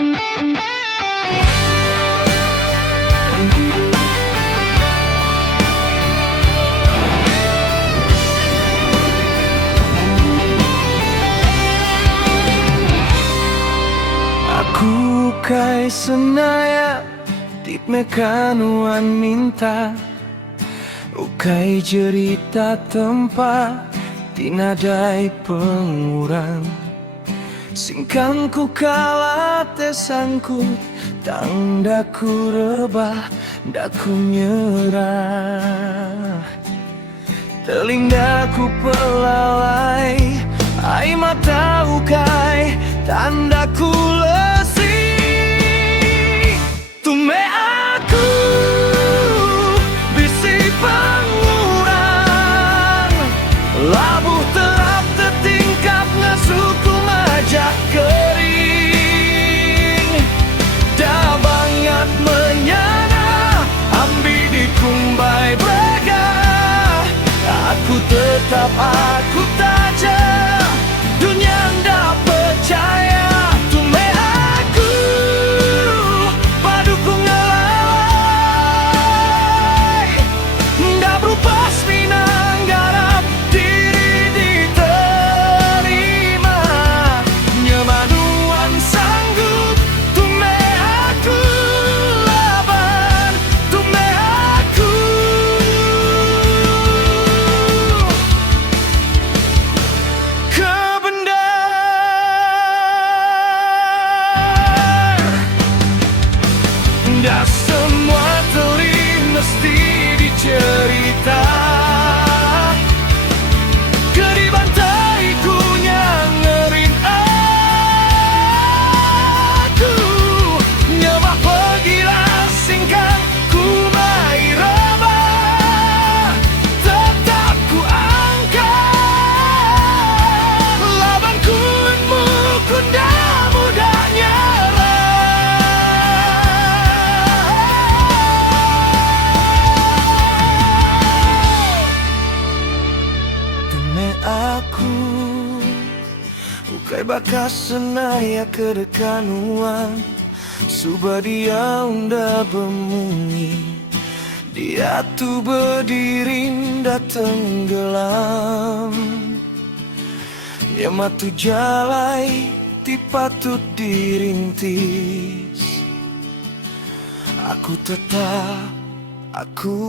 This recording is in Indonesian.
Aku kai senaya tip mekanuan minta ukai cerita tempat tinadai pengurang singkangku kala tesangku tangdaku rebah daku nyerah telindaku pelalai ai mata ukai tandaku lesi tume aku bisi pangurang labuh terap tertingkap ngasuku majak kering dah banget menyana ambi di kumbai brega aku tetap aku taja dunia ndak percaya tume aku paduku ngelai ndak berubah minang garap diri diterima nyemanuan sanggup tume aku laban tume aku dah semua teling mesti dicerita kedibantai ku nyangerin aku nyebah pergilah singkang ku mai rebah tetap ku angkat laban kunmu kunda mudah nyerah aku ukai bakas senaya kedekanuan suba dia unda bemunyi dia tu berdiri nda tenggelam dia matu jalai tipatut dirintis aku tetap aku